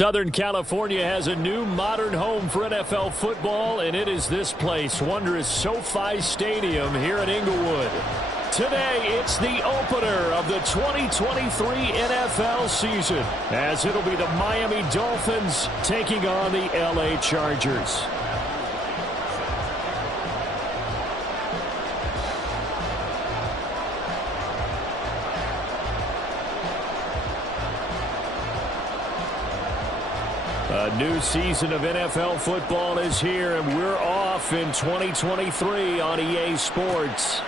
Southern California has a new modern home for NFL football, and it is this place, wondrous SoFi Stadium here in Inglewood. Today, it's the opener of the 2023 NFL season, as it'll be the Miami Dolphins taking on the LA Chargers. A new season of NFL football is here, and we're off in 2023 on EA Sports.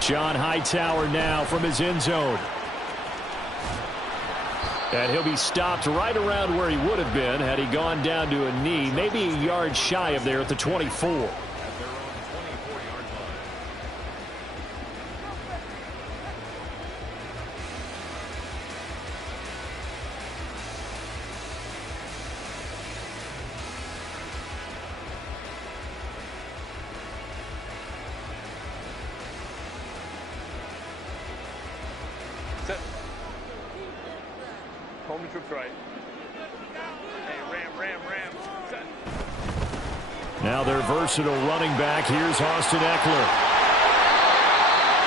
John Hightower now from his end zone. And he'll be stopped right around where he would have been had he gone down to a knee, maybe a yard shy of there at the 24. Home troops right. Hey, ram. Set. Now their versatile running back. Here's Austin Ekeler.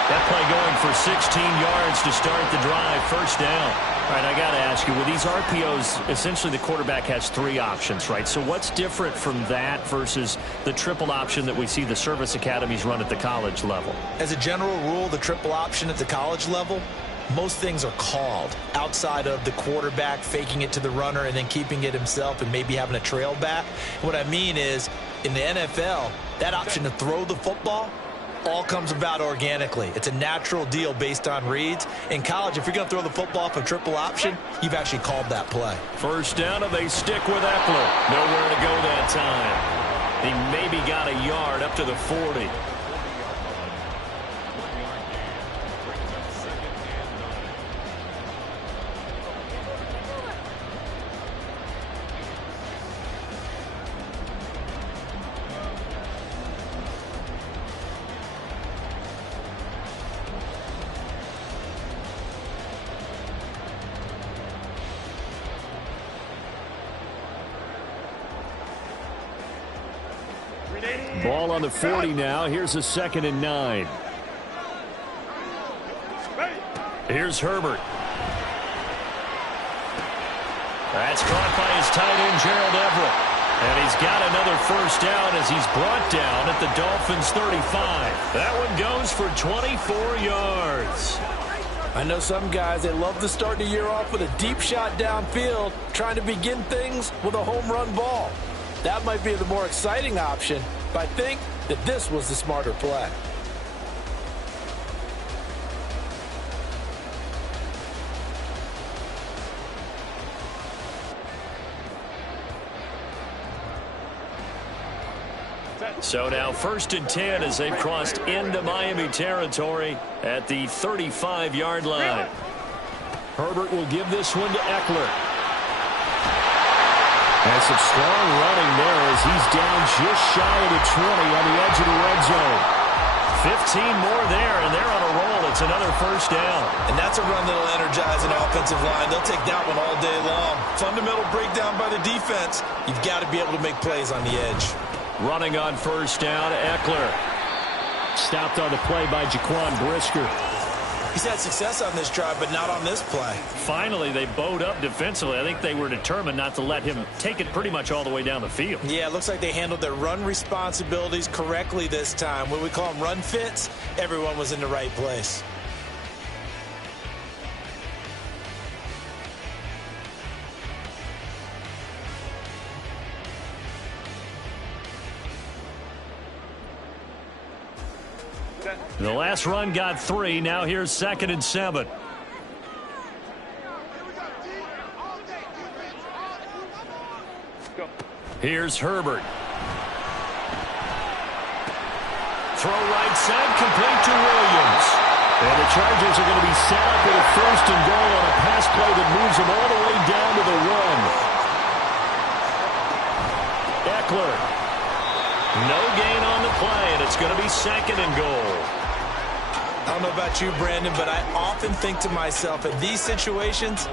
That play going for 16 yards to start the drive. First down. All right, I got to ask you, with these RPOs, essentially the quarterback has three options, right? So what's different from that versus the triple option that we see the service academies run at the college level? As a general rule, the triple option at the college level, most things are called outside of the quarterback faking it to the runner and then keeping it himself and maybe having a trail back. What I mean is, in the NFL, that option to throw the football all comes about organically. It's a natural deal based on reads. In college, if you're going to throw the football for triple option, you've actually called that play. First down, and they stick with Ekeler. Nowhere to go that time. He maybe got a yard up to the 40. Ball on the 40 now. Here's a 2nd and 9. Here's Herbert. That's caught by his tight end, Gerald Everett. And he's got another first down as he's brought down at the Dolphins' 35. That one goes for 24 yards. I know some guys, they love to start the year off with a deep shot downfield, trying to begin things with a home run ball. That might be the more exciting option, but I think that this was the smarter play. So now 1st and 10 as they've crossed into Miami territory at the 35-yard line. Herbert will give this one to Ekeler. And some strong running there as he's down just shy of the 20 on the edge of the red zone. 15 more there, and they're on a roll. It's another first down. And that's a run that'll energize an offensive line. They'll take that one all day long. Fundamental breakdown by the defense. You've got to be able to make plays on the edge. Running on first down, Ekeler. Stopped on the play by Jaquan Brisker. He's had success on this drive, but not on this play. Finally, they bowed up defensively. I think they were determined not to let him take it pretty much all the way down the field. Yeah, it looks like they handled their run responsibilities correctly this time. When we call them run fits, everyone was in the right place. The last run got 3. Now here's 2nd and 7. Here's Herbert. Throw right side, complete to Williams. And the Chargers are going to be set up with a 1st and goal on a pass play that moves them all the way down to the 1. Ekeler. No gain on the play, and it's going to be 2nd and goal. I don't know about you, Brandon, but I often think to myself, in these situations,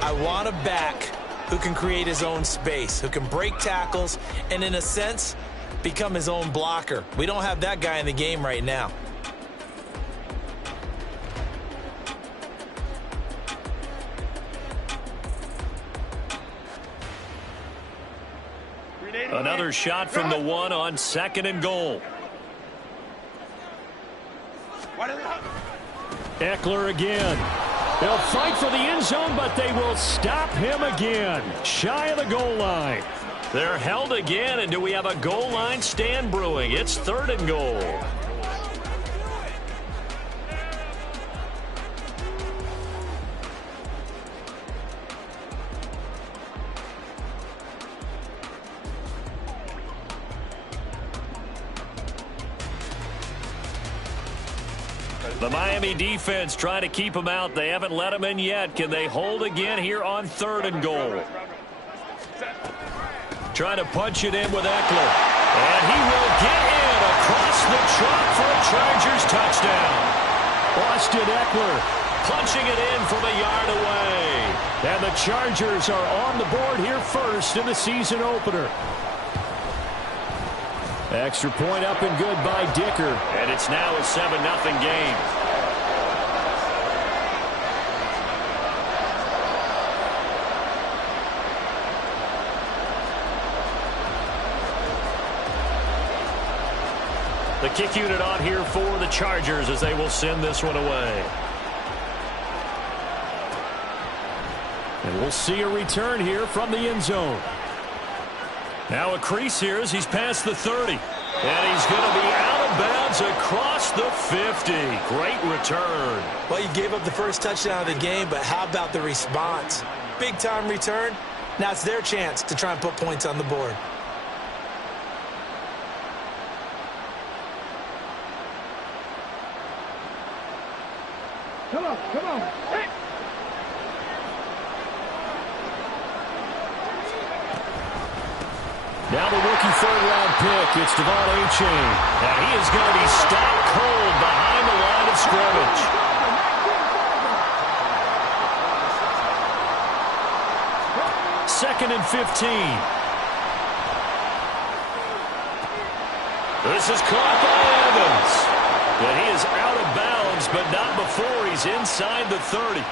I want to back who can create his own space, who can break tackles, and in a sense, become his own blocker. We don't have that guy in the game right now. Another shot from the one on 2nd and goal. Eckler again. They'll fight for the end zone, but they will stop him again. Shy of the goal line. They're held again, and do we have a goal line stand brewing? It's 3rd and goal. The Miami defense trying to keep him out. They haven't let him in yet. Can they hold again here on 3rd and goal? Trying to punch it in with Eckler. And he will get in across the chalk for a Chargers touchdown. Austin Eckler punching it in from a yard away. And the Chargers are on the board here first in the season opener. Extra point up and good by Dicker. And it's now a 7-0 game. The kick unit on here for the Chargers as they will send this one away. And we'll see a return here from the end zone. Now a crease here as he's past the 30. And he's going to be out of bounds across the 50. Great return. Well, you gave up the first touchdown of the game, but how about the response? Big-time return. Now it's their chance to try and put points on the board. Come on. Hey. Now the rookie 3rd-round pick, it's Devon Achane. And he is going to be stopped cold behind the line of scrimmage. Second and 15. This is caught by Evans. And he is out of bounds, but not before he's inside the 30.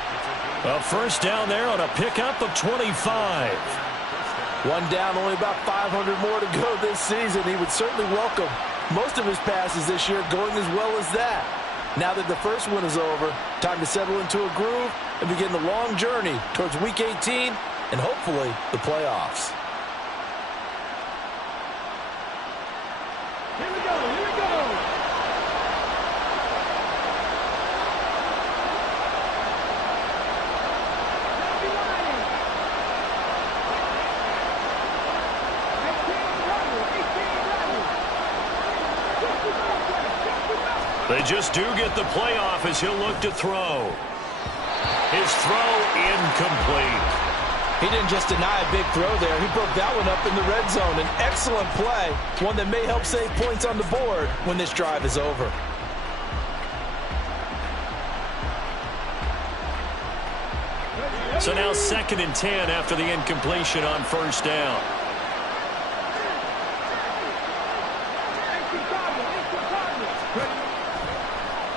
A first down there on a pickup of 25. One down, only about 500 more to go this season. He would certainly welcome most of his passes this year going as well as that. Now that the first one is over, time to settle into a groove and begin the long journey towards Week 18 and hopefully the playoffs. Here we go. They just do get the playoff as he'll look to throw. His throw incomplete. He didn't just deny a big throw there. He broke that one up in the red zone. An excellent play, one that may help save points on the board when this drive is over. So now 2nd and 10 after the incompletion on first down.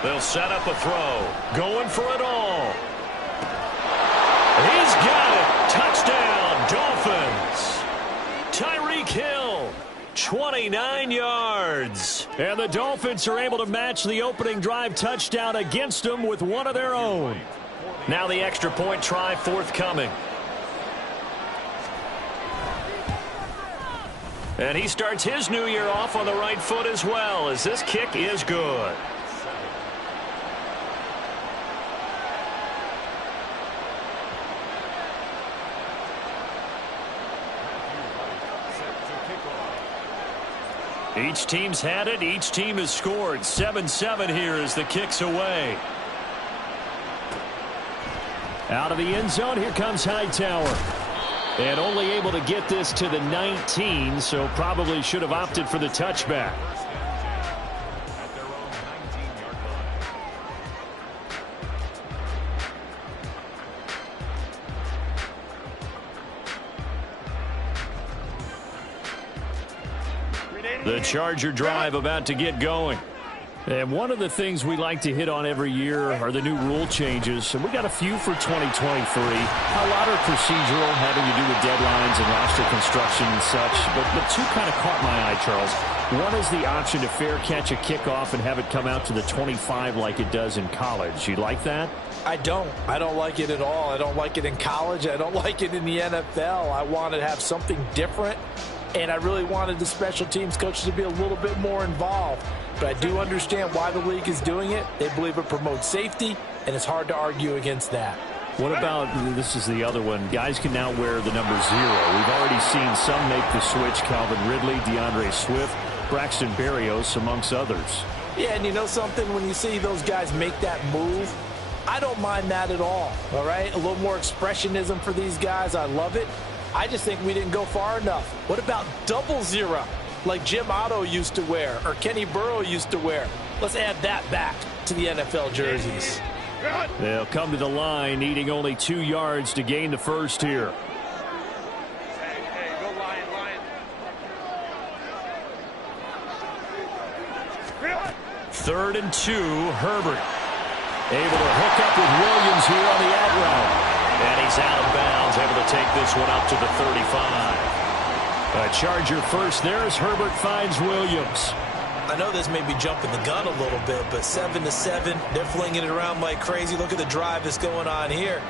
They'll set up a throw. Going for it all. He's got it. Touchdown, Dolphins. Tyreek Hill, 29 yards. And the Dolphins are able to match the opening drive touchdown against them with one of their own. Now the extra point try forthcoming. And he starts his new year off on the right foot as well, as this kick is good. Each team's had it. Each team has scored. 7-7 here as the kick's away. Out of the end zone, here comes Hightower. And only able to get this to the 19, so probably should have opted for the touchback. The Charger drive about to get going. And one of the things we like to hit on every year are the new rule changes. And we got a few for 2023. A lot are procedural, having to do with deadlines and roster construction and such. But two kind of caught my eye, Charles. One is the option to fair catch a kickoff and have it come out to the 25 like it does in college. You like that? I don't like it at all. I don't like it in college. I don't like it in the NFL. I want to have something different. And I really wanted the special teams coaches to be a little bit more involved. But I do understand why the league is doing it. They believe it promotes safety, and it's hard to argue against that. What about, this is the other one, guys can now wear the number 0. We've already seen some make the switch, Calvin Ridley, DeAndre Swift, Braxton Berrios, amongst others. Yeah, and you know something? When you see those guys make that move, I don't mind that at all right? A little more expressionism for these guys. I love it. I just think we didn't go far enough. What about 00, like Jim Otto used to wear or Kenny Burrow used to wear? Let's add that back to the NFL jerseys. They'll come to the line, needing only 2 yards to gain the first here. Hey, go Lion. 3rd and 2, Herbert. Able to hook up with Williams here on the out route. And he's out of bounds, able to take this one up to the 35. A Charger first there as Herbert finds Williams. I know this may be jumping the gun a little bit, but 7-7, they're flinging it around like crazy. Look at the drive that's going on here.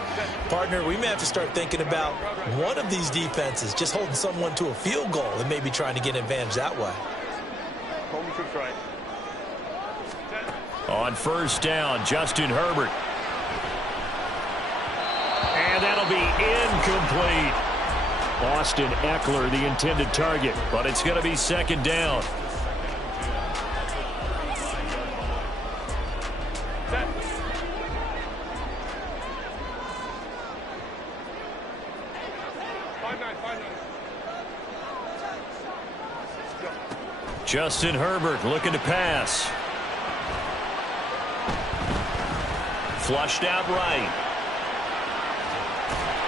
Partner, we may have to start thinking about one of these defenses just holding someone to a field goal and maybe trying to get an advantage that way. Home troops right. On first down, Justin Herbert. And that'll be incomplete. Austin Eckler, the intended target, but it's going to be 2nd down. Justin Herbert looking to pass. Flushed out right.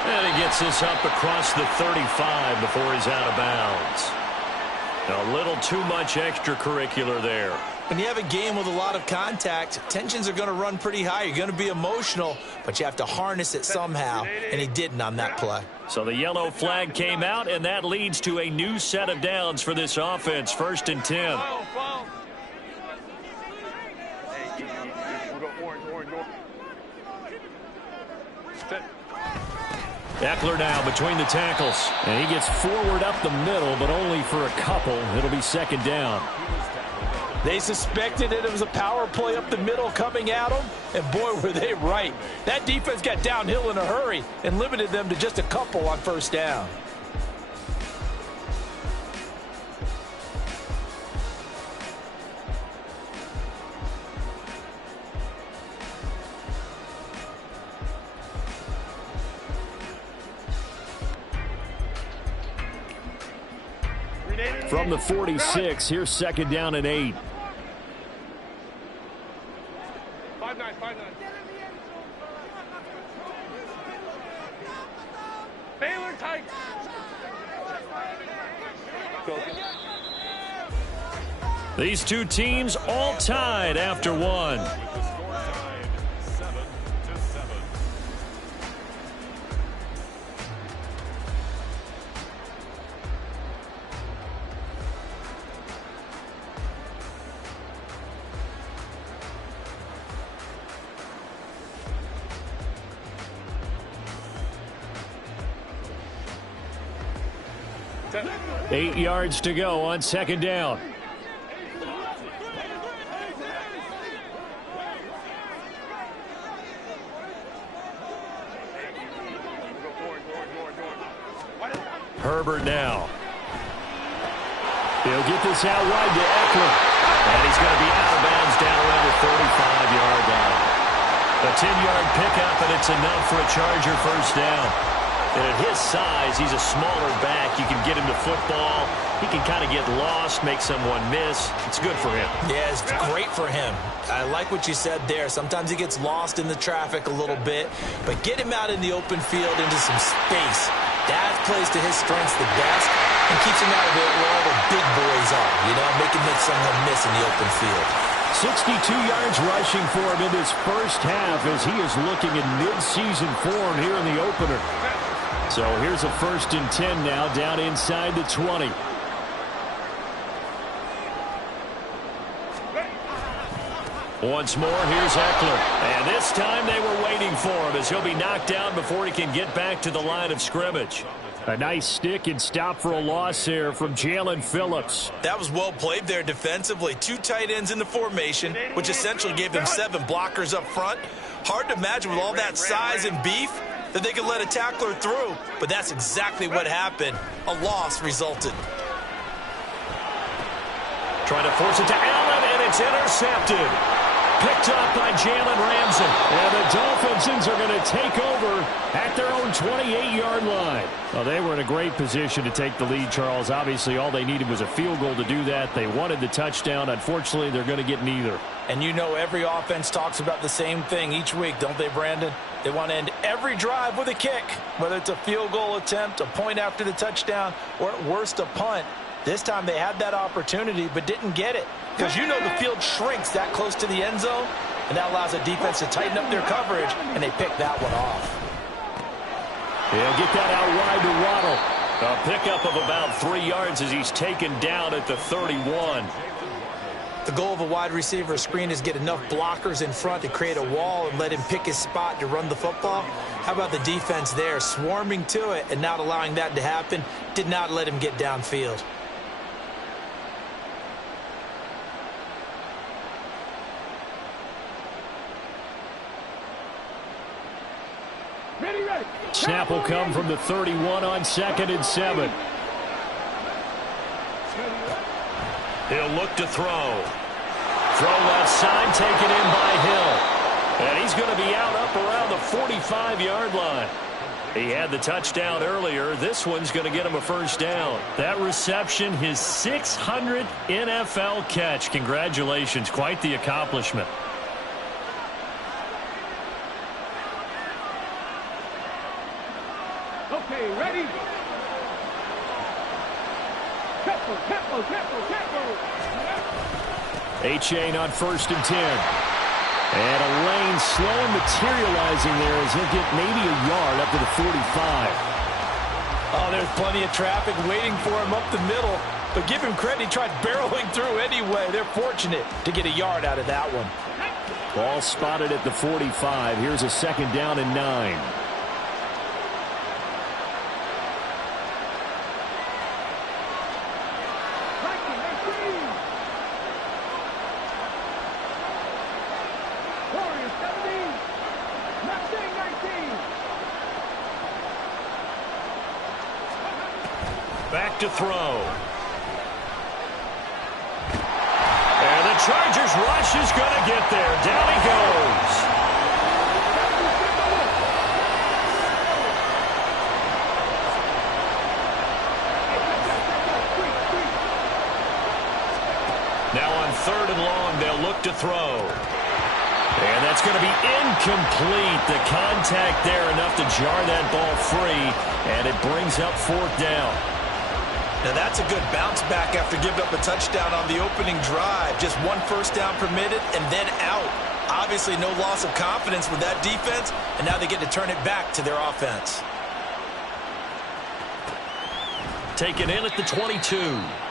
And he gets this up across the 35 before he's out of bounds. A little too much extracurricular there. When you have a game with a lot of contact, tensions are going to run pretty high. You're going to be emotional, but you have to harness it somehow, and he didn't on that play. So the yellow flag came out, and that leads to a new set of downs for this offense. 1st and 10. Eckler now between the tackles. And he gets forward up the middle, but only for a couple. It'll be 2nd down. They suspected it was a power play up the middle coming at them, and boy, were they right. That defense got downhill in a hurry and limited them to just a couple on 1st down. From the 46, here's 2nd down and 8. 5-9. Baylor tight. These two teams all tied after one. Eight yards to go on 2nd down. Herbert now. He'll get this out wide to Eckler. And he's going to be out of bounds down around the 35-yard line. A 10-yard pickup, and it's enough for a Charger 1st down. And at his size, he's a smaller back. You can get him to football. He can kind of get lost, make someone miss. It's good for him. Yeah, it's great for him. I like what you said there. Sometimes he gets lost in the traffic a little bit, but get him out in the open field into some space. That plays to his strengths the best and keeps him out of it where all the big boys are, making hits some he'll miss in the open field. 62 yards rushing for him in this first half as he is looking in mid-season form here in the opener. So here's a 1st and 10 now down inside the 20. Once more, here's Eckler. And this time they were waiting for him as he'll be knocked down before he can get back to the line of scrimmage. A nice stick and stop for a loss here from Jalen Phillips. That was well played there defensively. 2 tight ends in the formation, which essentially gave them 7 blockers up front. Hard to imagine with all that size and beef that they could let a tackler through, but that's exactly what happened. A loss resulted. Trying to force it to Allen, and it's intercepted. Picked up by Jalen Ramsey. And the Dolphins are going to take over at their own 28-yard line. Well, they were in a great position to take the lead, Charles. Obviously, all they needed was a field goal to do that. They wanted the touchdown. Unfortunately, they're going to get neither. And every offense talks about the same thing each week, don't they, Brandon? They want to end every drive with a kick, whether it's a field goal attempt, a point after the touchdown, or at worst, a punt. This time they had that opportunity but didn't get it because the field shrinks that close to the end zone, and that allows the defense to tighten up their coverage, and they pick that one off. He'll get that out wide to Waddle. A pickup of about 3 yards as he's taken down at the 31. The goal of a wide receiver screen is get enough blockers in front to create a wall and let him pick his spot to run the football. How about the defense there, swarming to it and not allowing that to happen? Did not let him get downfield. Snap will come from the 31 on 2nd and 7. He'll look to throw. Throw left side, taken in by Hill. And he's going to be out up around the 45-yard line. He had the touchdown earlier. This one's going to get him a first down. That reception, his 600th NFL catch. Congratulations. Quite the accomplishment. Okay, ready? Tempo. A-Chain on 1st and 10. And a lane slow materializing there as he'll get maybe a yard up to the 45. Oh, there's plenty of traffic waiting for him up the middle. But give him credit, he tried barreling through anyway. They're fortunate to get a yard out of that one. Ball spotted at the 45. Here's a 2nd down and 9. Back to throw. And the Chargers rush is going to get there. Down he goes. Now on 3rd and long, they'll look to throw. And that's going to be incomplete. The contact there enough to jar that ball free, and it brings up 4th down. Now that's a good bounce back after giving up a touchdown on the opening drive. Just 1 first down permitted and then out. Obviously no loss of confidence with that defense, and now they get to turn it back to their offense. Taken in at the 22.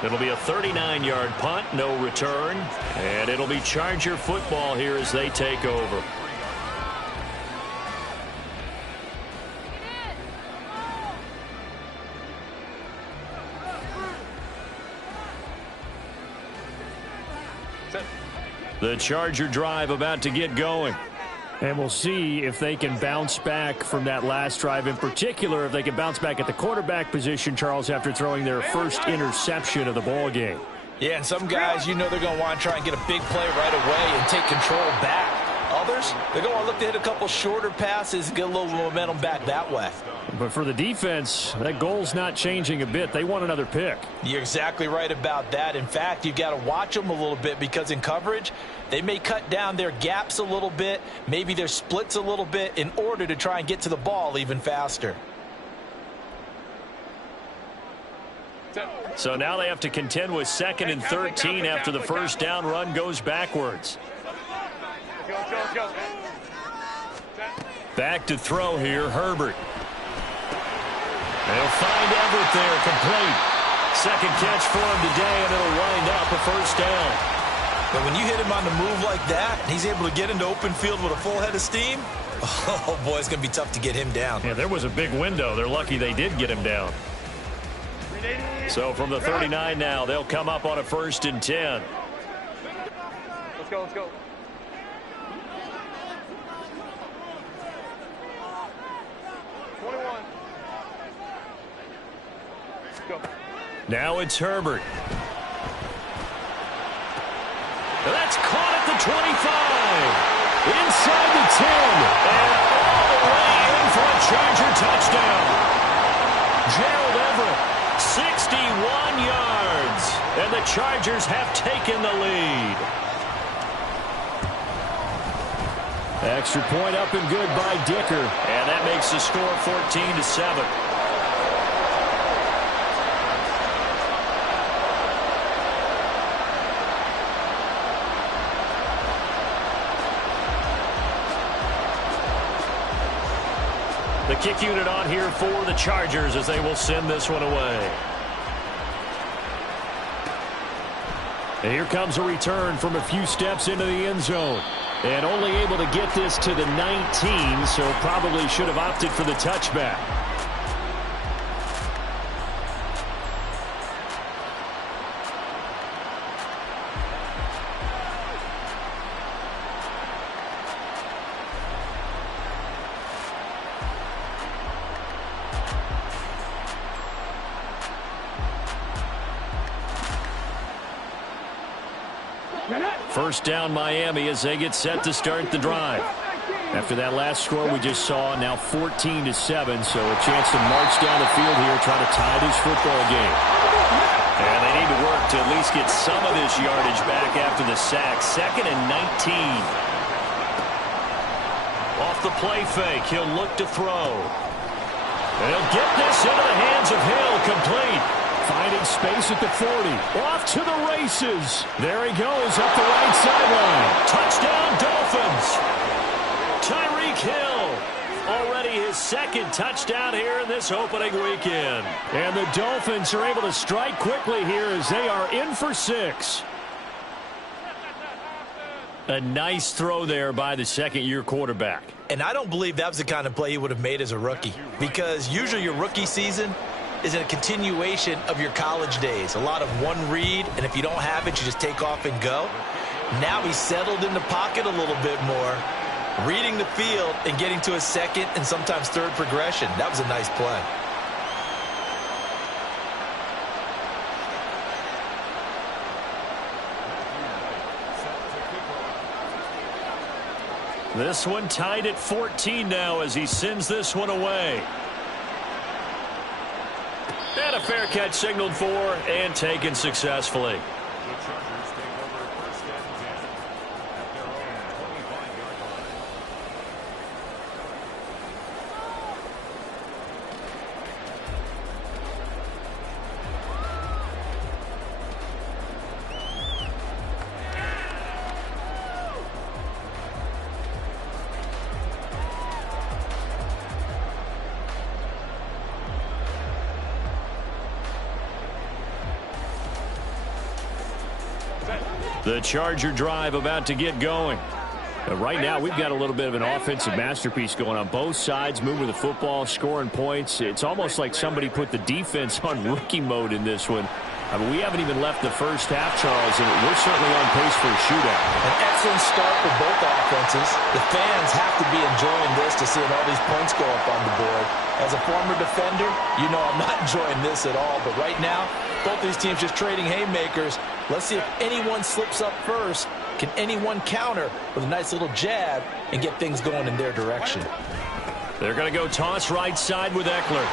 It'll be a 39-yard punt, no return. And it'll be Charger football here as they take over. The Charger drive about to get going. And we'll see if they can bounce back from that last drive. In particular, if they can bounce back at the quarterback position, Charles, after throwing their first interception of the ball game. Yeah, and some guys, they're going to want to try and get a big play right away and take control back. Others, they're going to look to hit a couple shorter passes and get a little momentum back that way. But for the defense, that goal's not changing a bit. They want another pick. You're exactly right about that. In fact, you've got to watch them a little bit because in coverage, they may cut down their gaps a little bit, maybe their splits a little bit in order to try and get to the ball even faster. So now they have to contend with 2nd and 13 after the first down run goes backwards. Let's go. Back to throw here, Herbert. They'll find Everett there, complete. Second catch for him today, and it'll wind up a first down. But when you hit him on the move like that, he's able to get into open field with a full head of steam. Oh, boy, it's going to be tough to get him down. Yeah, there was a big window. They're lucky they did get him down. So from the 39 now, they'll come up on a 1st and 10. Let's go. 21. Go. Now it's Herbert. That's caught at the 25. Inside the 10. And all the way in for a Charger touchdown. Gerald Everett, 61 yards. And the Chargers have taken the lead. Extra point up and good by Dicker. And that makes the score 14-7. The kick unit on here for the Chargers as they will send this one away. And here comes a return from a few steps into the end zone. And only able to get this to the 19, so probably should have opted for the touchback. First down Miami as they get set to start the drive. After that last score we just saw, now 14-7, so a chance to march down the field here, try to tie this football game. And they need to work to at least get some of this yardage back after the sack. 2nd and 19. Off the play fake, he'll look to throw. And he'll get this into the hands of Hill, complete. Finding space at the 40. Off to the races. There he goes up the right sideline. Touchdown Dolphins. Tyreek Hill. Already his 2nd touchdown here in this opening weekend. And the Dolphins are able to strike quickly here as they are in for 6. A nice throw there by the second-year quarterback. And I don't believe that was the kind of play he would have made as a rookie, because usually your rookie season is a continuation of your college days. A lot of one read, and if you don't have it, you just take off and go. Now he's settled in the pocket a little bit more, reading the field and getting to a 2nd and sometimes 3rd progression. That was a nice play. This one tied at 14 now as he sends this one away. And a fair catch signaled for and taken successfully. The Charger drive about to get going. Right now, we've got a little bit of an offensive masterpiece going on. Both sides moving the football, scoring points. It's almost like somebody put the defense on rookie mode in this one. I mean, we haven't even left the first half, Charles, and we're certainly on pace for a shootout. An excellent start for both offenses. The fans have to be enjoying this to seeing all these points go up on the board. As a former defender, you know I'm not enjoying this at all. But right now, both these teams just trading haymakers. Let's see if anyone slips up first. Can anyone counter with a nice little jab and get things going in their direction? They're going to go toss right side with Eckler.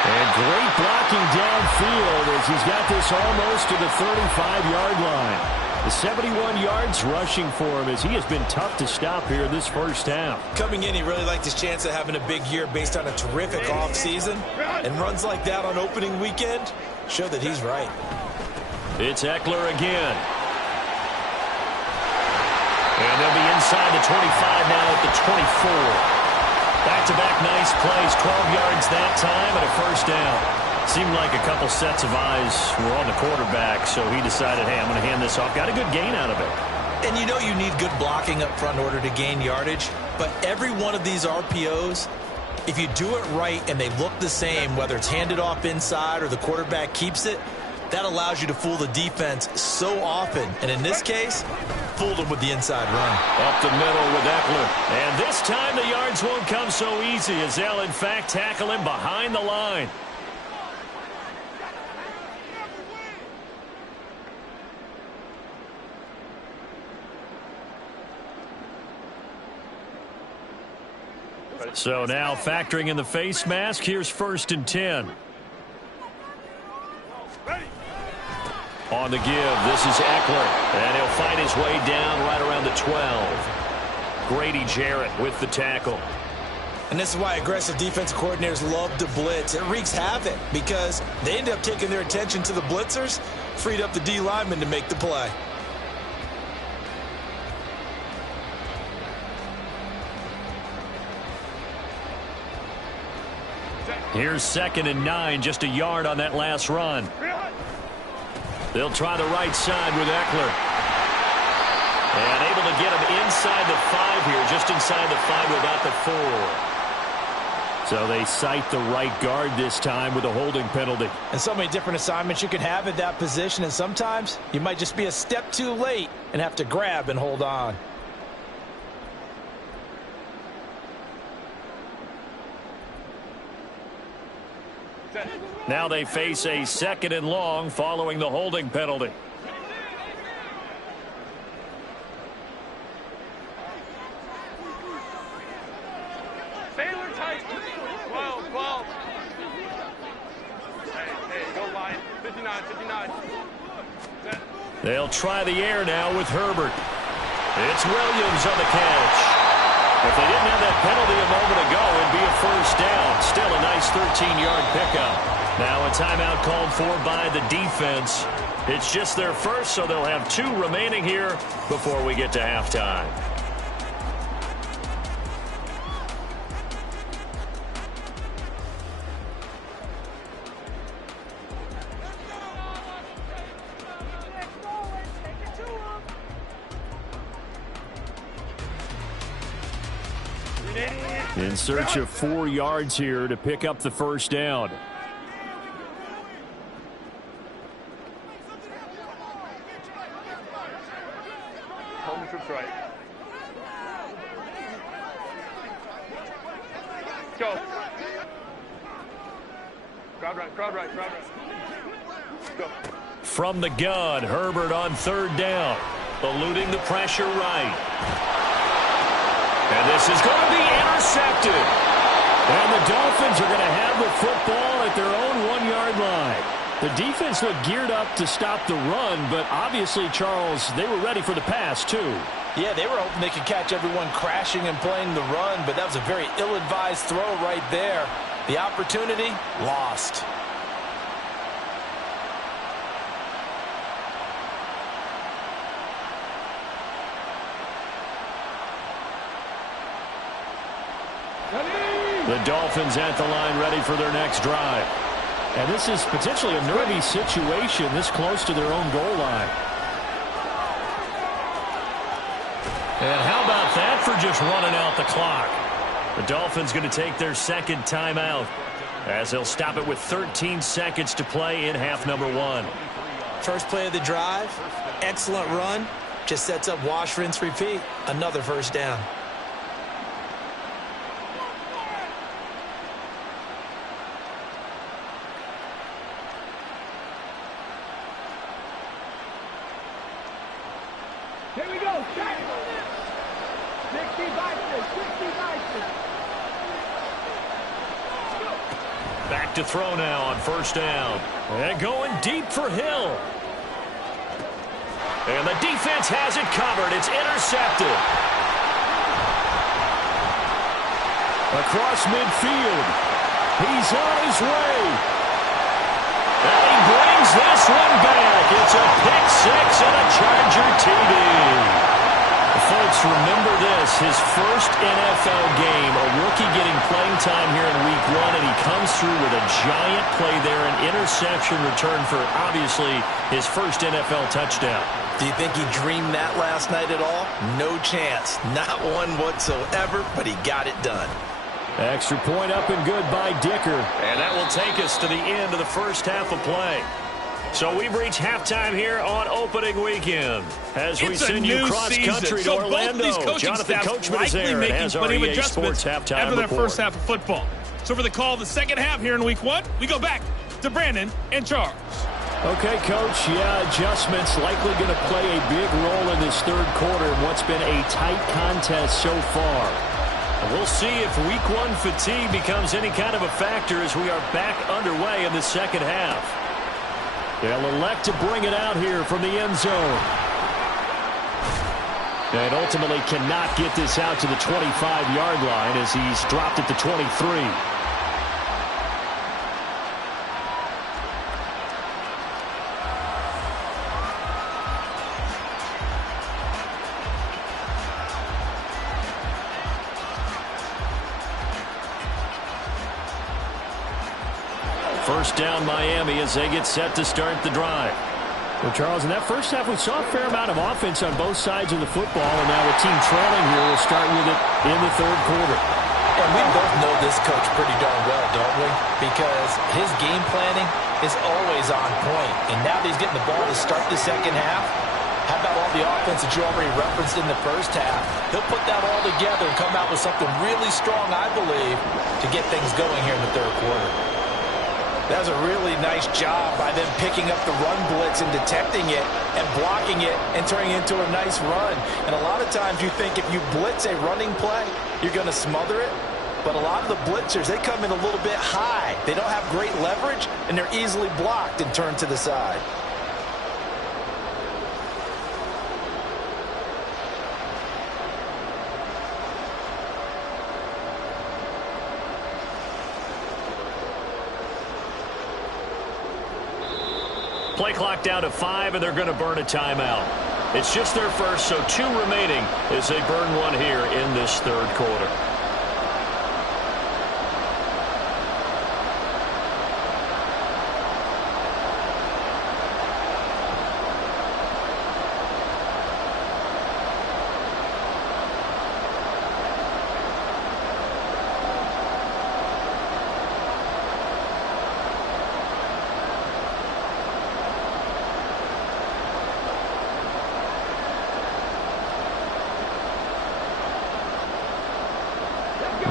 And great blocking downfield as he's got this almost to the 35-yard line. The 71 yards rushing for him as he has been tough to stop here in this first half. Coming in, he really liked his chance of having a big year based on a terrific offseason. And runs like that on opening weekend show that he's right. It's Eckler again. And they'll be inside the 25 now at the 24. Back-to-back nice plays, 12 yards that time and a first down. Seemed like a couple sets of eyes were on the quarterback, so he decided, hey, I'm going to hand this off. Got a good gain out of it. And you know you need good blocking up front in order to gain yardage, but every one of these RPOs, if you do it right and they look the same, whether it's handed off inside or the quarterback keeps it, that allows you to fool the defense so often. And in this case, fooled them with the inside run. Up the middle with Eckler. And this time the yards won't come so easy as they'll, in fact, tackle him behind the line. So now factoring in the face mask, here's 1st and 10. On the give, this is Eckler, and he'll find his way down right around the 12. Grady Jarrett with the tackle. And this is why aggressive defensive coordinators love to blitz. It wreaks havoc because they end up taking their attention to the blitzers, freed up the D lineman to make the play. Here's 2nd and 9, just a yard on that last run. They'll try the right side with Eckler. And able to get him inside the 5 here, just inside the 5 without the 4. So they cite the right guard this time with a holding penalty. And so many different assignments you can have at that position, and sometimes you might just be a step too late and have to grab and hold on. Now they face a 2nd and long following the holding penalty. Baylor tight. 12. Hey, go line. 59. They'll try the air now with Herbert. It's Williams on the catch. If they didn't have that penalty a moment ago, it'd be a first down. Still a nice 13-yard pickup. Now a timeout called for by the defense. It's just their first, so they'll have 2 remaining here before we get to halftime. In search of 4 yards here to pick up the first down. Home troops right. Go. Crowd right. Go. From the gun, Herbert on 3rd down. Eluding the pressure right. And this is going to be intercepted. And the Dolphins are going to have the football at their own 1-yard line. The defense looked geared up to stop the run, but obviously, Charles, they were ready for the pass, too. Yeah, they were hoping they could catch everyone crashing and playing the run, but that was a very ill-advised throw right there. The opportunity, lost. The Dolphins at the line ready for their next drive. And this is potentially a nervy situation this close to their own goal line. And how about that for just running out the clock? The Dolphins going to take their 2nd timeout as they'll stop it with 13 seconds to play in half number 1. First play of the drive, excellent run, just sets up wash, rinse, repeat. Another first down. Here we go. 60 Vikings. Back to throw now on 1st down. And going deep for Hill. And the defense has it covered. It's intercepted. Across midfield. He's on his way. And he brings this one back. It's a pick six and a Charger TD. Folks, remember this, his first NFL game, a rookie getting playing time here in week 1, and he comes through with a giant play there, an interception return for, obviously, his first NFL touchdown. Do you think he dreamed that last night at all? No chance. Not one whatsoever, but he got it done. Extra point up and good by Dicker. And that will take us to the end of the first half of play. So we've reached halftime here on opening weekend as we send you cross-country to Orlando. Jonathan Coachman is there and has our EA Sports halftime after that report. first half of football. So for the call of the second half here in week 1, we go back to Brandon and Charles. Okay, Coach, adjustments likely going to play a big role in this third quarter in what's been a tight contest so far. And we'll see if week 1 fatigue becomes any kind of a factor as we are back underway in the second half. They'll elect to bring it out here from the end zone. And ultimately cannot get this out to the 25-yard line as he's dropped at the 23. First down Miami as they get set to start the drive. Well, Charles, in that first half, we saw a fair amount of offense on both sides of the football, and now a team trailing here will start with it in the third quarter. And we both know this coach pretty darn well, don't we? Because his game planning is always on point. And now that he's getting the ball to start the second half, how about all the offense that you already referenced in the first half? He'll put that all together and come out with something really strong, I believe, to get things going here in the third quarter. That was a really nice job by them picking up the run blitz and detecting it and blocking it and turning it into a nice run. And a lot of times you think if you blitz a running play, you're going to smother it. But a lot of the blitzers, they come in a little bit high. They don't have great leverage, and they're easily blocked and turned to the side. Play clock down to 5, and they're going to burn a timeout. It's just their first, so 2 remaining as they burn one here in this third quarter.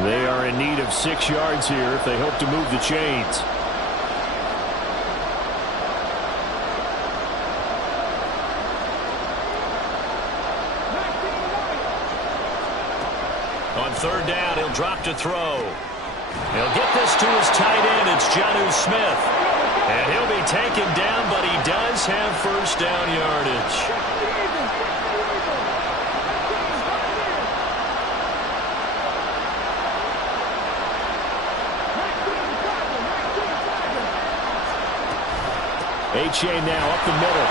They are in need of 6 yards here if they hope to move the chains. On third down, he'll drop to throw. He'll get this to his tight end. It's Jonnu Smith. And he'll be taken down, but he does have first down yardage. H.A. now up the middle.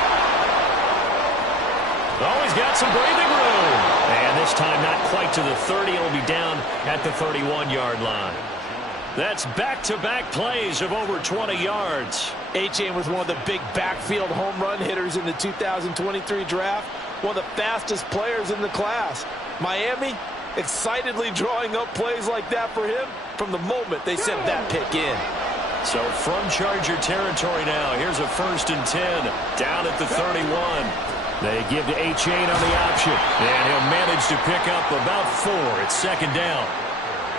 Oh, he's got some breathing room. And this time not quite to the 30. He'll be down at the 31-yard line. That's back-to-back plays of over 20 yards. H.A. was one of the big backfield home run hitters in the 2023 draft. One of the fastest players in the class. Miami excitedly drawing up plays like that for him from the moment they sent that pick in. So from Charger territory now, here's a 1st and 10 down at the 31. They give to A-Chain on the option. And he'll manage to pick up about 4. It's second down.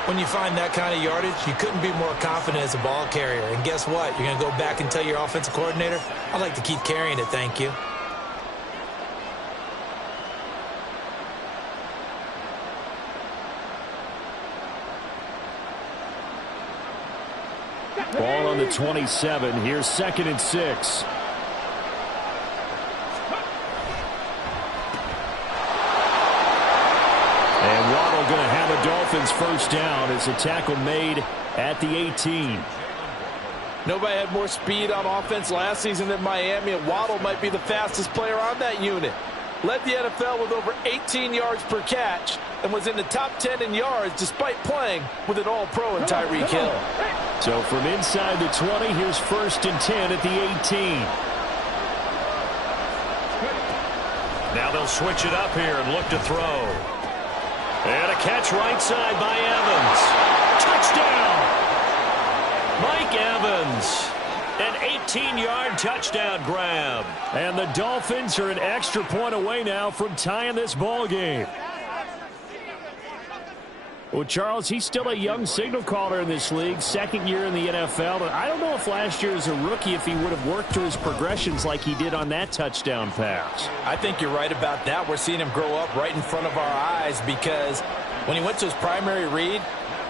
When you find that kind of yardage, you couldn't be more confident as a ball carrier. And guess what? You're going to go back and tell your offensive coordinator, I'd like to keep carrying it, thank you. Ball on the 27. Here's 2nd and 6. Dolphins first down as a tackle made at the 18. Nobody had more speed on offense last season than Miami, and Waddle might be the fastest player on that unit. Led the NFL with over 18 yards per catch and was in the top 10 in yards despite playing with an all-pro in Tyreek Hill. So from inside the 20, here's 1st and 10 at the 18. Now they'll switch it up here and look to throw. And a catch right side by Evans. Touchdown! Mike Evans. An 18-yard touchdown grab. And the Dolphins are an extra point away now from tying this ball game. Well, Charles, he's still a young signal caller in this league, 2nd year in the NFL. And I don't know if last year as a rookie if he would have worked through his progressions like he did on that touchdown pass. I think you're right about that. We're seeing him grow up right in front of our eyes because when he went to his primary read,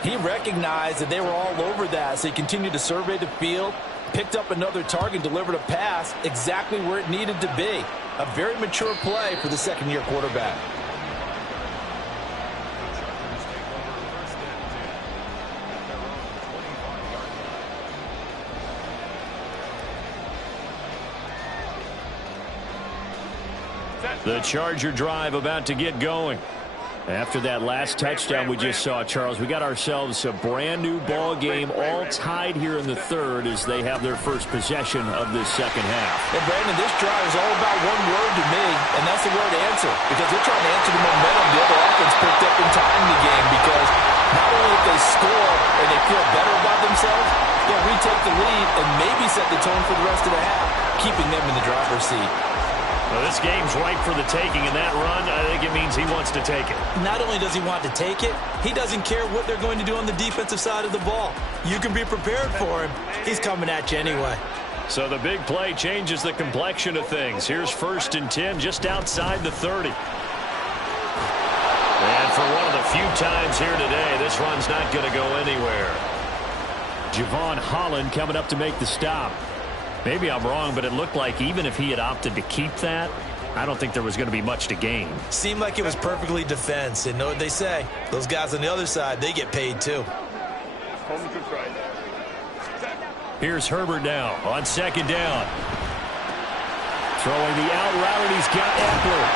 he recognized that they were all over that. So he continued to survey the field, picked up another target, delivered a pass exactly where it needed to be. A very mature play for the 2nd-year quarterback. The Charger drive about to get going. After that last touchdown we just saw, Charles, we got ourselves a brand new ball game all tied here in the 3rd as they have their first possession of this 2nd half. And Brandon, this drive is all about one word to me, and that's the word answer. Because they're trying to answer the momentum the other offense picked up in tying the game. Because not only if they score and they feel better about themselves, they'll retake the lead and maybe set the tone for the rest of the half, keeping them in the driver's seat. Well, this game's ripe for the taking, and that run, I think it means he wants to take it. Not only does he want to take it, he doesn't care what they're going to do on the defensive side of the ball. You can be prepared for him. He's coming at you anyway. So the big play changes the complexion of things. Here's 1st and 10 just outside the 30. And for one of the few times here today, this run's not going to go anywhere. Javon Holland coming up to make the stop. Maybe I'm wrong, but it looked like even if he had opted to keep that, I don't think there was going to be much to gain. Seemed like it was perfectly defense. And know what they say? Those guys on the other side, they get paid too. Here's Herbert now on 2nd down. Throwing the out route, and he's got Eckler.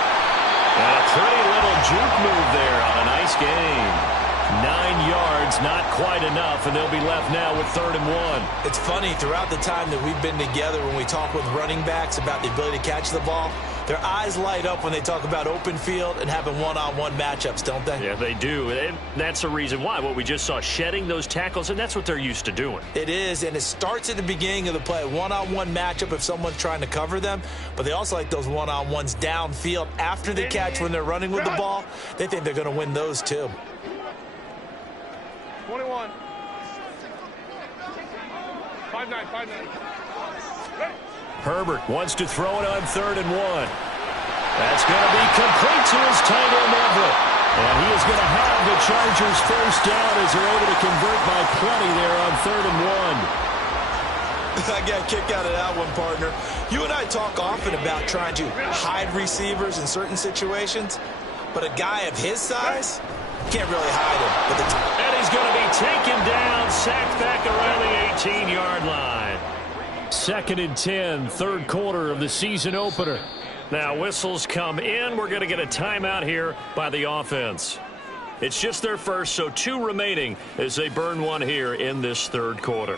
And a pretty little juke move there on a nice game. 9 yards, not quite enough, and they'll be left now with 3rd and 1. It's funny, throughout the time that we've been together, when we talk with running backs about the ability to catch the ball, their eyes light up when they talk about open field and having one-on-one matchups, don't they? Yeah, they do. And that's the reason why. What we just saw, shedding those tackles, and that's what they're used to doing. It is, and it starts at the beginning of the play. One-on-one matchup if someone's trying to cover them, but they also like those one-on-ones downfield after the catch when they're running with the ball. They think they're going to win those too. 21. 5-9, 5-9. Herbert wants to throw it on 3rd and 1. That's going to be complete to his tight end Everett. And he is going to have the Chargers first down as they're able to convert by plenty there on 3rd and 1. I got a kick out of that one, partner. You and I talk often about trying to hide receivers in certain situations, but a guy of his size can't really hide him. And he's going to be taken down, sacked back around the 18-yard line. 2nd and 10, 3rd quarter of the season opener. Now whistles come in. We're going to get a timeout here by the offense. It's just their first, so 2 remaining as they burn one here in this 3rd quarter.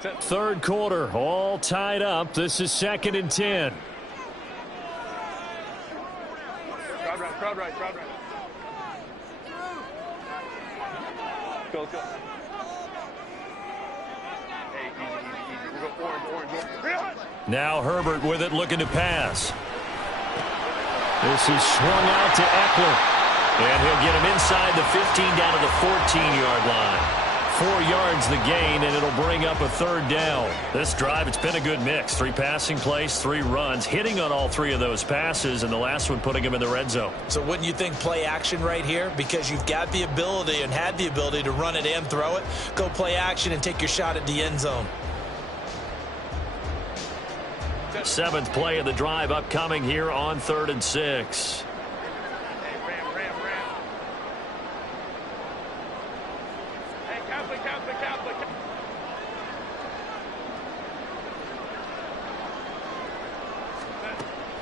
3rd quarter, all tied up. This is 2nd and 10. Crowd right, crowd right, crowd right. Go, go. Hey, easy. We go orange. Now Herbert with it, looking to pass. This is swung out to Eckler. And he'll get him inside the 15 down to the 14-yard line. 4 yards the gain, and it'll bring up a 3rd down. This drive, it's been a good mix. 3 passing plays, 3 runs, hitting on all 3 of those passes, and the last one putting him in the red zone. So wouldn't you think play action right here? Because you've got the ability and had the ability to run it and throw it. Go play action and take your shot at the end zone. 7th play of the drive upcoming here on 3rd and 6.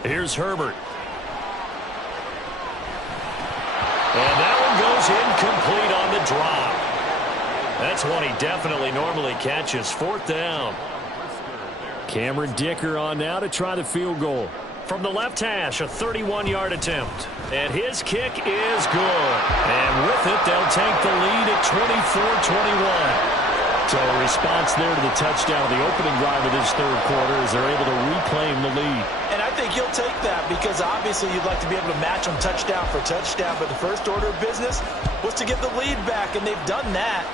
Here's Herbert. And that one goes incomplete on the drop. That's one he definitely normally catches. 4th down. Cameron Dicker on now to try the field goal. From the left hash, a 31-yard attempt. And his kick is good. And with it, they'll take the lead at 24-21. So a response there to the touchdown, the opening drive of this third quarter, as they're able to reclaim the lead. And I think you'll take that because obviously you'd like to be able to match them touchdown for touchdown, but the first order of business was to get the lead back, and they've done that.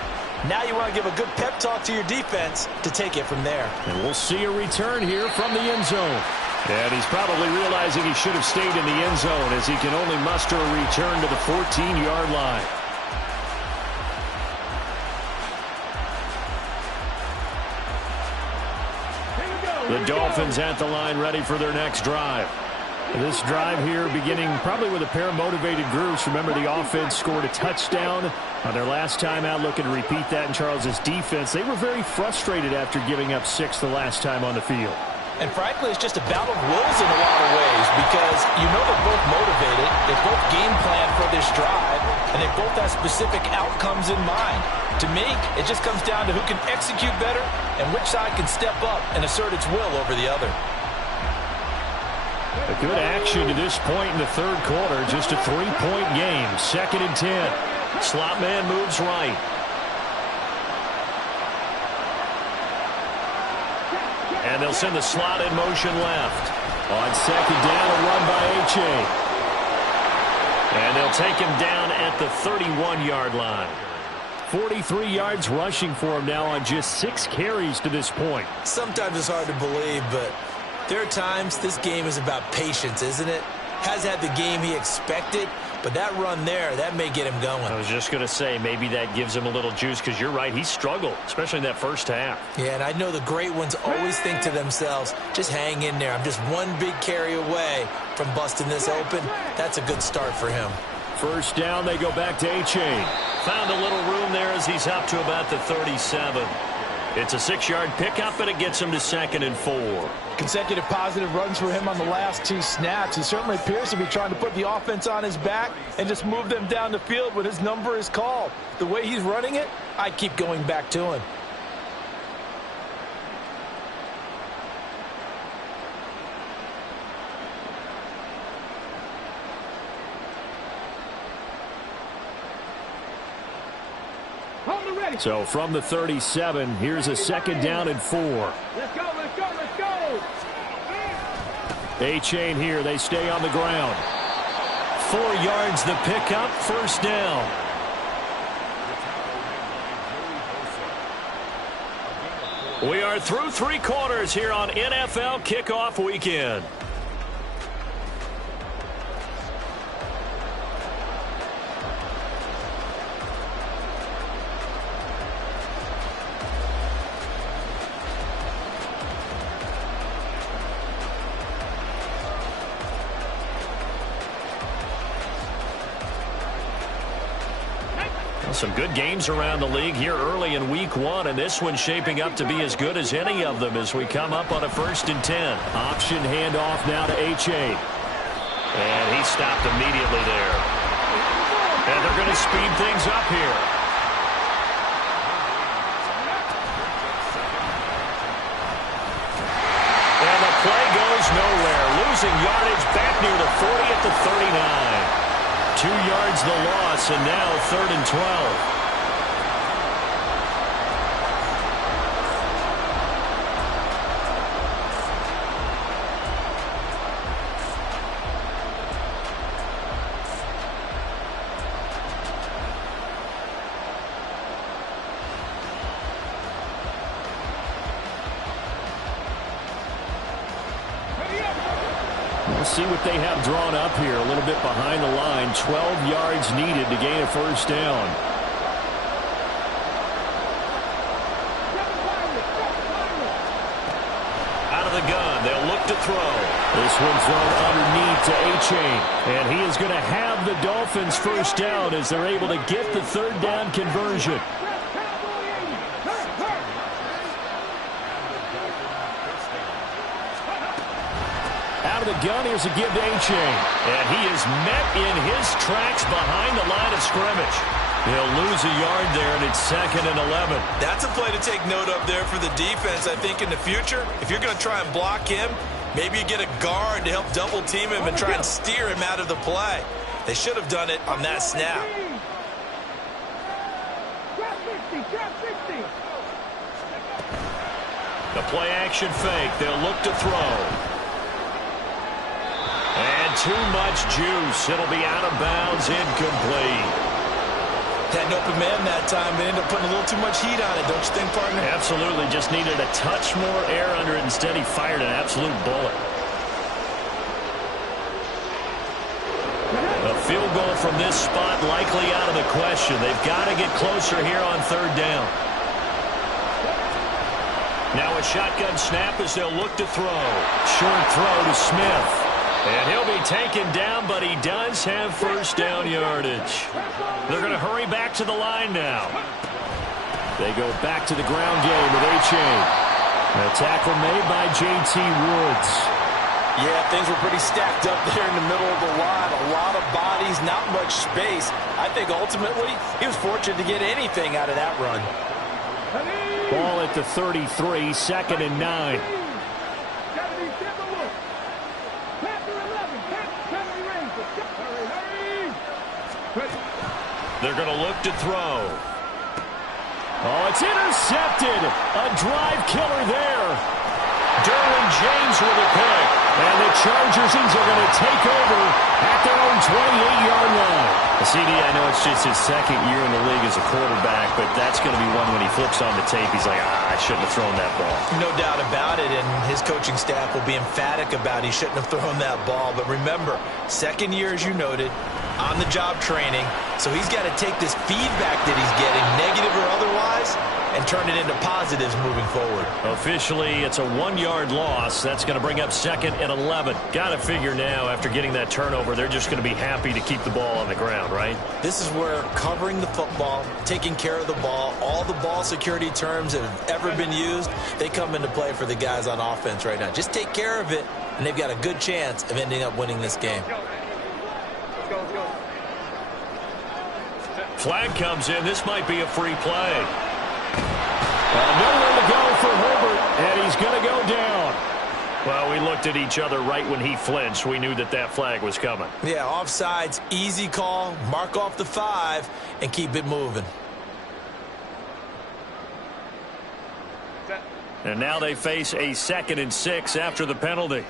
Now you want to give a good pep talk to your defense to take it from there. And we'll see a return here from the end zone. And he's probably realizing he should have stayed in the end zone as he can only muster a return to the 14-yard line. The Dolphins at the line ready for their next drive. This drive here beginning probably with a pair of motivated groups. Remember, the offense scored a touchdown on their last time out, looking to repeat that in Charles' defense. They were very frustrated after giving up 6 the last time on the field. And frankly, it's just a battle of wills in a lot of ways because you know they're both motivated, they both game plan for this drive, and they both have specific outcomes in mind. To me, it just comes down to who can execute better and which side can step up and assert its will over the other. A good action to this point in the third quarter. Just a 3-point game. 2nd and 10. Slot man moves right. And they'll send the slot in motion left. On 2nd down, a run by H.A. And they'll take him down at the 31-yard line. 43 yards rushing for him now on just 6 carries to this point. Sometimes it's hard to believe, but there are times this game is about patience, isn't it? Has had the game he expected, but that run there, that may get him going. I was just going to say, maybe that gives him a little juice because you're right, he struggled, especially in that first half. Yeah, and I know the great ones always think to themselves, just hang in there. I'm just one big carry away from busting this open. That's a good start for him. First down, they go back to H.A. Found a little room there as he's up to about the 37. It's a 6-yard pickup, and it gets him to 2nd and 4. Consecutive positive runs for him on the last 2 snaps. He certainly appears to be trying to put the offense on his back and just move them down the field when his number is called. The way he's running it, I keep going back to him. So from the 37, here's a 2nd down and 4. Let's go, let's go, let's go. A-chain here. They stay on the ground. 4 yards the pickup. First down. We are through 3 quarters here on NFL Kickoff Weekend. Some good games around the league here early in week 1, and this one's shaping up to be as good as any of them as we come up on a 1st and 10. Option handoff now to H.A. And he stopped immediately there. And they're going to speed things up here. And the play goes nowhere. Losing yardage back near the 40 at the 39. 2 yards the loss, and now 3rd and 12. We'll see what they have drawn up here. A little bit behind the line. 12 yards needed to gain a first down. Out of the gun, they'll look to throw. This one thrown underneath to A-Chain. And he is going to have the Dolphins first down as they're able to get the 3rd down conversion. out of the gun. Here's a give to A-Chain. And he is met in his tracks behind the line of scrimmage. He'll lose a yard there, and it's 2nd and 11. That's a play to take note of there for the defense, I think, in the future. If you're going to try and block him, maybe you get a guard to help double team him and try and steer him out of the play. They should have done it on that snap. The play action fake. They'll look to throw. And too much juice. It'll be out of bounds, incomplete. Had an open man that time, but ended up putting a little too much heat on it, don't you think, partner? Absolutely. Just needed a touch more air under it. Instead, he fired an absolute bullet. A field goal from this spot likely out of the question. They've got to get closer here on 3rd down. Now a shotgun snap as they'll look to throw. Short throw to Smith. And he'll be taken down, but he does have 1st down yardage. They're going to hurry back to the line now. They go back to the ground game with A-Chain. A tackle made by J.T. Woods. Yeah, things were pretty stacked up there in the middle of the line. A lot of bodies, not much space. I think ultimately he was fortunate to get anything out of that run. Ball at the 33, 2nd and 9. They're going to look to throw. Oh, it's intercepted. A drive killer there. Derwin James with a pick. And the Chargers are going to take over at their own 28-yard line. CD, I know it's just his 2nd year in the league as a quarterback, but that's going to be one when he flips on the tape. He's like, I shouldn't have thrown that ball. No doubt about it, and his coaching staff will be emphatic about he shouldn't have thrown that ball. But remember, 2nd year, as you noted, on-the-job training. So he's got to take this feedback that he's getting, negative or otherwise, and turn it into positives moving forward. Officially, it's a 1-yard loss. That's going to bring up 2nd and 11. Got to figure now, after getting that turnover, they're just going to be happy to keep the ball on the ground, right? This is where covering the football, taking care of the ball, all the ball security terms that have ever been used, they come into play for the guys on offense right now. Just take care of it, and they've got a good chance of ending up winning this game. Flag comes in. This might be a free play. Nowhere to go for Herbert, and he's going to go down. Well, we looked at each other right when he flinched. We knew that that flag was coming. Yeah, offsides, easy call, mark off the 5, and keep it moving. And now they face a 2nd and 6 after the penalty.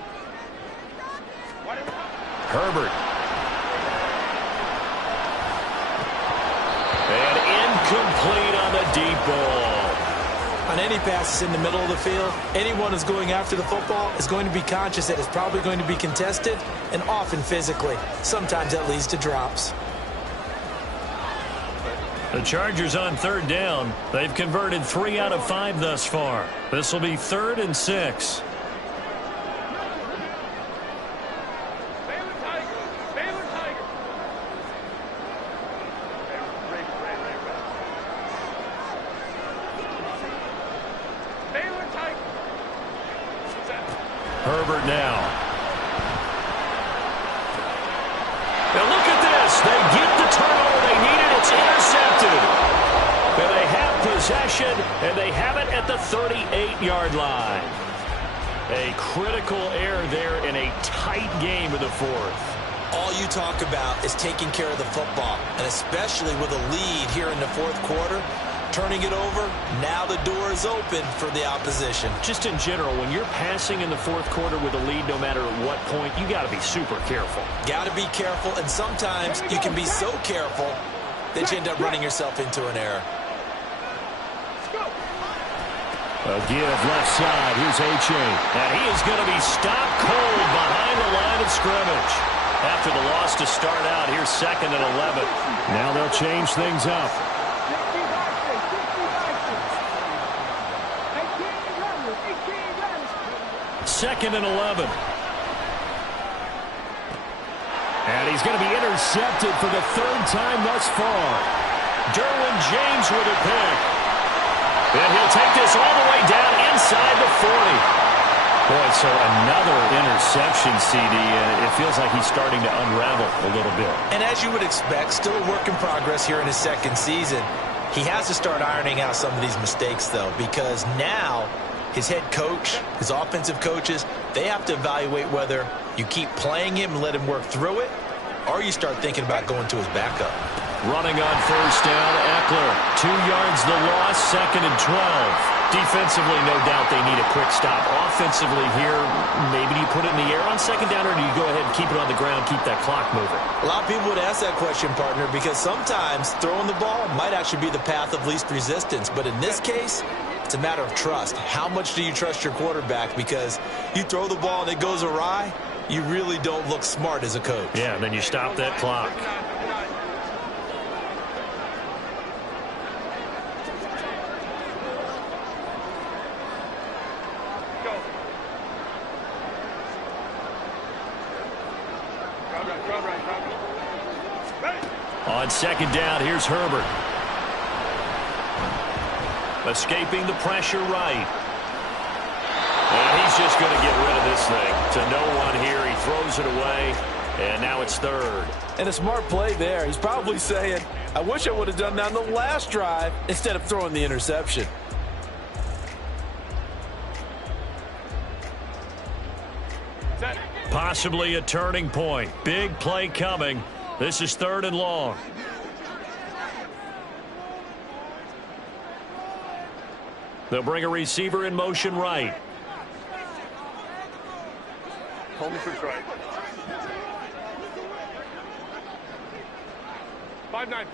Herbert. And incomplete on the deep ball. On any passes in the middle of the field, anyone who's going after the football is going to be conscious that it's probably going to be contested, and often physically. Sometimes that leads to drops. The Chargers on 3rd down. They've converted 3 out of 5 thus far. This will be 3rd and 6. Herbert now. Now look at this. They get the turnover they needed. It's intercepted. And they have possession, and they have it at the 38-yard line. A critical error there in a tight game of the 4th. All you talk about is taking care of the football, and especially with a lead here in the 4th quarter. Turning it over, now the door is open for the opposition. Just in general, when you're passing in the 4th quarter with a lead, no matter at what point, you got to be super careful. Got to be careful, and sometimes you can be so careful that you end up running yourself into an error. A give left side. Here's A-Chain. And he is going to be stopped cold behind the line of scrimmage. After the loss to start out, here's 2nd and 11. Now they'll change things up. 2nd and 11. And he's going to be intercepted for the 3rd time thus far. Derwin James with a pick. And he'll take this all the way down inside the 40. Boy, so another interception, CD, and it feels like he's starting to unravel a little bit. And as you would expect, still a work in progress here in his second season. He has to start ironing out some of these mistakes, though, because now his head coach, his offensive coaches, they have to evaluate whether you keep playing him and let him work through it, or you start thinking about going to his backup. Running on first down, Eckler. 2 yards the loss, 2nd and 12. Defensively, no doubt they need a quick stop. Offensively here, maybe do you put it in the air on 2nd down, or do you go ahead and keep it on the ground, keep that clock moving? A lot of people would ask that question, partner, because sometimes throwing the ball might actually be the path of least resistance. But in this case, it's a matter of trust. How much do you trust your quarterback? Because you throw the ball and it goes awry, you really don't look smart as a coach. Yeah, and then you stop that clock. On 2nd down, here's Herbert. Escaping the pressure right. And he's just going to get rid of this thing. To no one here, he throws it away, and now it's 3rd. And a smart play there. He's probably saying, I wish I would have done that on the last drive instead of throwing the interception. Possibly a turning point. Big play coming. This is 3rd and long. They'll bring a receiver in motion right. Hold me for strike. 5-9,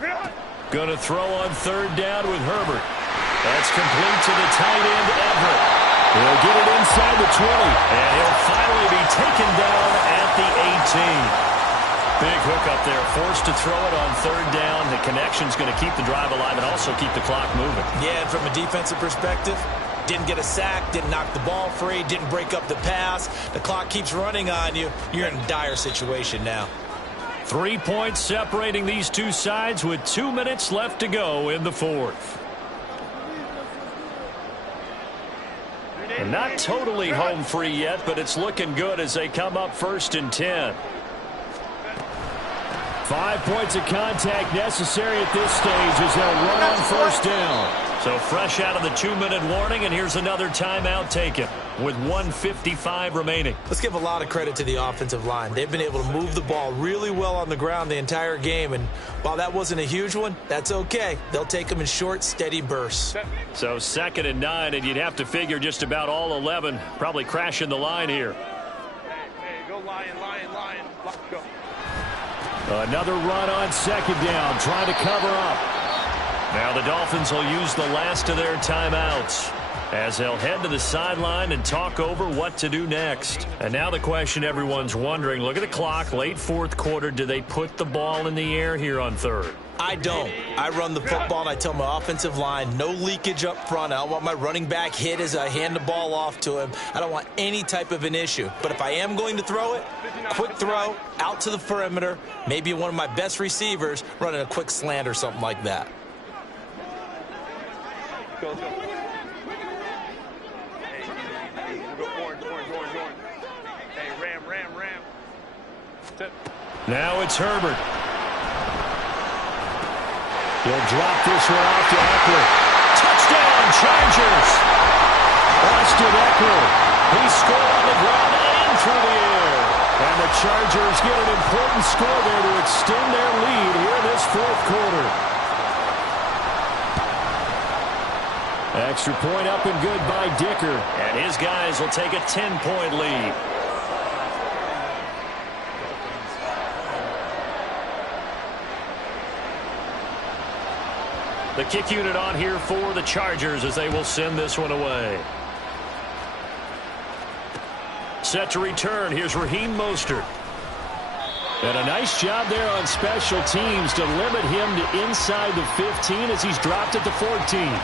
5-9. Going to throw on 3rd down with Herbert. That's complete to the tight end, Everett. He'll get it inside the 20. And he'll finally be taken down at the 18. Big hook up there. Forced to throw it on 3rd down. The connection's going to keep the drive alive and also keep the clock moving. Yeah, and from a defensive perspective, didn't get a sack, didn't knock the ball free, didn't break up the pass. The clock keeps running on you. You're in a dire situation now. 3 points separating these two sides with 2 minutes left to go in the 4th. And not totally home free yet, but it's looking good as they come up 1st and 10. 5 points of contact necessary at this stage as they'll run on 1st down. So fresh out of the 2-minute warning, and here's another timeout taken with 1:55 remaining. Let's give a lot of credit to the offensive line. They've been able to move the ball really well on the ground the entire game, and while that wasn't a huge one, that's okay. They'll take them in short, steady bursts. So 2nd and 9, and you'd have to figure just about all 11 probably crashing the line here. Hey, go Lion, Lion, Lion. Go. Another run on 2nd down, trying to cover up. Now the Dolphins will use the last of their timeouts as they'll head to the sideline and talk over what to do next. And now the question everyone's wondering, look at the clock, late 4th quarter, do they put the ball in the air here on 3rd? I don't. I run the football, and I tell my offensive line, no leakage up front. I don't want my running back hit as I hand the ball off to him. I don't want any type of an issue. But if I am going to throw it, quick throw, out to the perimeter, maybe one of my best receivers running a quick slant or something like that. Go, go. Hey, go orange. Hey, ram. Now it's Herbert. He'll drop this one off to Eckler. Touchdown, Chargers! Austin Eckler. He scored on the ground and through the air. And the Chargers get an important score there to extend their lead here in this 4th quarter. Extra point up and good by Dicker. And his guys will take a 10-point lead. The kick unit on here for the Chargers as they will send this one away. Set to return. Here's Raheem Mostert. And a nice job there on special teams to limit him to inside the 15 as he's dropped at the 14.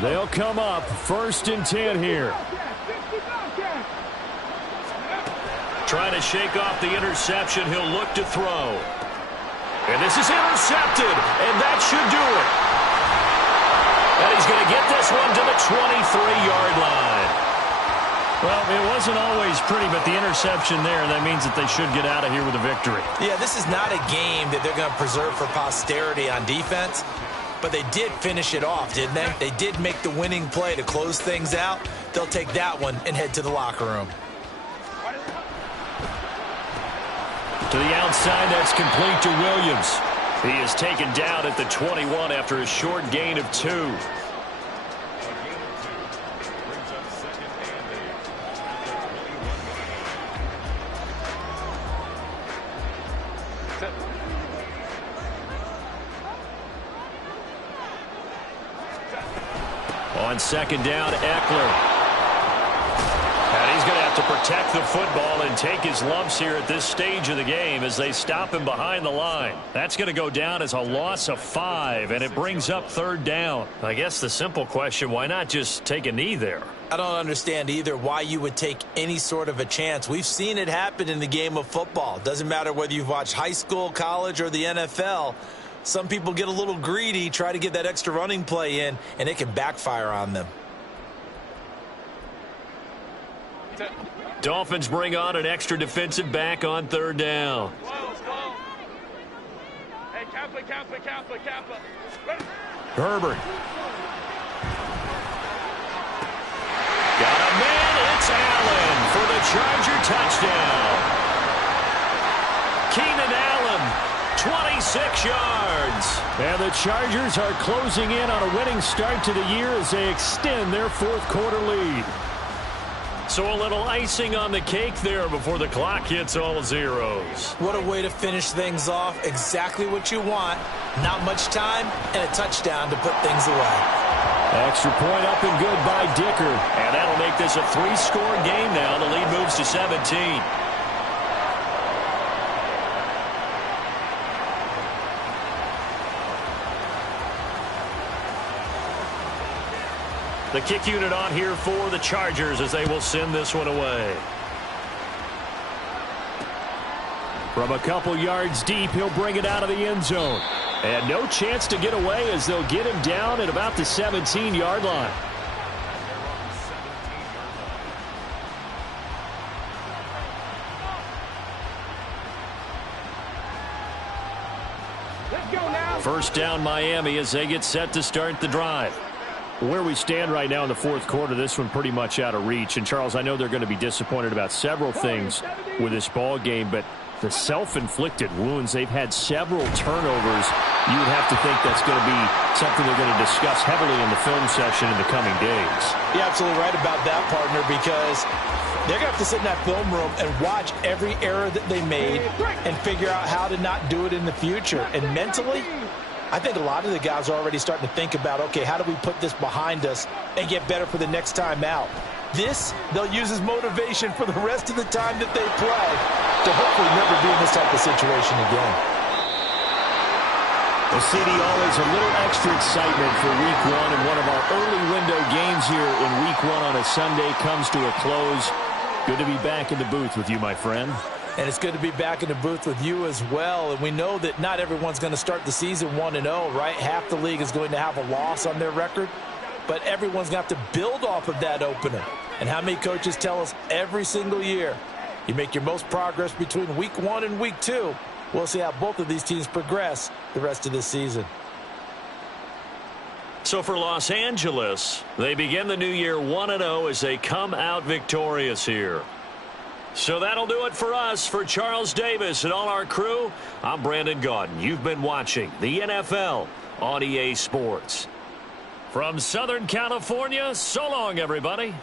They'll come up 1st and 10 here. Trying to shake off the interception. He'll look to throw. And this is intercepted, and that should do it. And he's going to get this one to the 23-yard line. Well, it wasn't always pretty, but the interception there, that means that they should get out of here with a victory. Yeah, this is not a game that they're going to preserve for posterity on defense, but they did finish it off, didn't they? They did make the winning play to close things out. They'll take that one and head to the locker room. To the outside, that's complete to Williams. He is taken down at the 21 after a short gain of 2. On second down, Eckler. And he's going to have to protect the football and take his lumps here at this stage of the game as they stop him behind the line. That's going to go down as a loss of 5, and it brings up third down. I guess the simple question, why not just take a knee there? I don't understand either why you would take any sort of a chance. We've seen it happen in the game of football. Doesn't matter whether you've watched high school, college, or the NFL. Some people get a little greedy, try to get that extra running play in, and it can backfire on them. Dolphins bring on an extra defensive back on third down. Hey, Kappa. Herbert. Got a man. It's Allen for the Charger touchdown. Keenan Allen, 26 yards. And the Chargers are closing in on a winning start to the year as they extend their fourth quarter lead. So a little icing on the cake there before the clock hits all zeros. What a way to finish things off. Exactly what you want. Not much time and a touchdown to put things away. Extra point up and good by Dicker. And that'll make this a 3-score game now. The lead moves to 17. The kick unit on here for the Chargers as they will send this one away. From a couple yards deep, he'll bring it out of the end zone. And no chance to get away as they'll get him down at about the 17-yard line. First down Miami as they get set to start the drive. Where we stand right now in the fourth quarter, this one pretty much out of reach. And, Charles, I know they're going to be disappointed about several things with this ball game, but the self-inflicted wounds, they've had several turnovers. You would have to think that's going to be something they're going to discuss heavily in the film session in the coming days. You're absolutely right about that, partner, because they're going to have to sit in that film room and watch every error that they made and figure out how to not do it in the future. And mentally, I think a lot of the guys are already starting to think about, okay, how do we put this behind us and get better for the next time out? This, they'll use as motivation for the rest of the time that they play to hopefully never be in this type of situation again. The city always a little extra excitement for Week 1, and one of our early window games here in Week 1 on a Sunday comes to a close. Good to be back in the booth with you, my friend. And it's good to be back in the booth with you as well. And we know that not everyone's going to start the season 1-0, right? Half the league is going to have a loss on their record. But everyone's going to have to build off of that opener. And how many coaches tell us every single year, you make your most progress between Week 1 and Week 2. We'll see how both of these teams progress the rest of this season. So for Los Angeles, they begin the new year 1-0 as they come out victorious here. So that'll do it for us. For Charles Davis and all our crew, I'm Brandon Gaudin. You've been watching the NFL on EA Sports. From Southern California, so long, everybody.